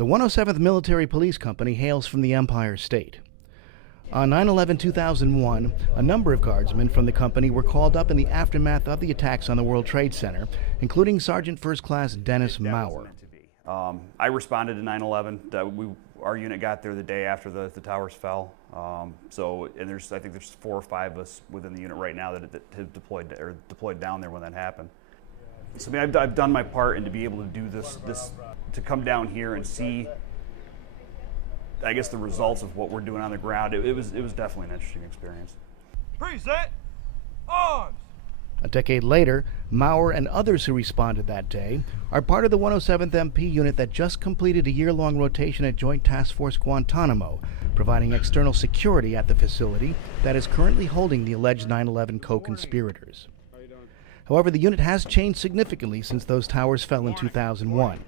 The 107th Military Police Company hails from the Empire State. On 9/11/2001, a number of guardsmen from the company were called up in the aftermath of the attacks on the World Trade Center, including Sergeant First Class Dennis Maurer. I responded to 9/11. Our unit got there the day after the towers fell. I think there's 4 or 5 of us within the unit right now that have deployed down there when that happened. So I mean, I've done my part, and to be able to do this to come down here and see, I guess, the results of what we're doing on the ground, it was definitely an interesting experience. Preset arms. A decade later, Maurer and others who responded that day are part of the 107th MP unit that just completed a year-long rotation at Joint Task Force Guantanamo, providing external security at the facility that is currently holding the alleged 9/11 co-conspirators. However, the unit has changed significantly since those towers fell in 2001.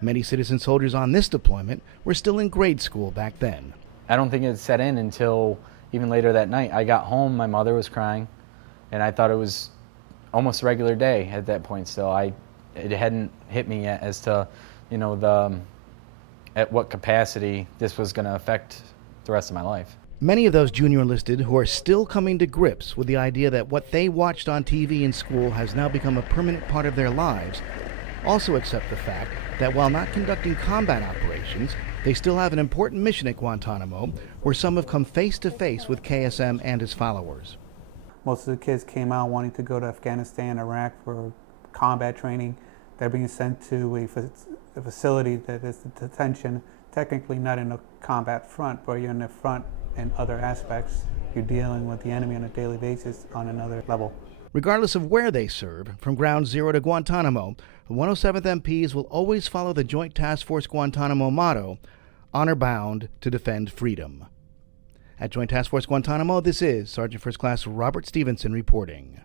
Many citizen soldiers on this deployment were still in grade school back then. I don't think it set in until even later that night. I got home, my mother was crying, and I thought it was almost a regular day at that point still. It hadn't hit me yet as to, at what capacity this was going to affect the rest of my life. Many of those junior enlisted who are still coming to grips with the idea that what they watched on TV in school has now become a permanent part of their lives also accept the fact that while not conducting combat operations, they still have an important mission at Guantanamo, where some have come face to face with KSM and his followers. Most of the kids came out wanting to go to Afghanistan, Iraq for combat training. They're being sent to a facility that is detention, technically not in a combat front, but you're in the front in other aspects. You're dealing with the enemy on a daily basis on another level. Regardless of where they serve, from Ground Zero to Guantanamo, the 107th MPs will always follow the Joint Task Force Guantanamo motto, honor bound to defend freedom. At Joint Task Force Guantanamo, this is Sergeant First Class Robert Stevenson reporting.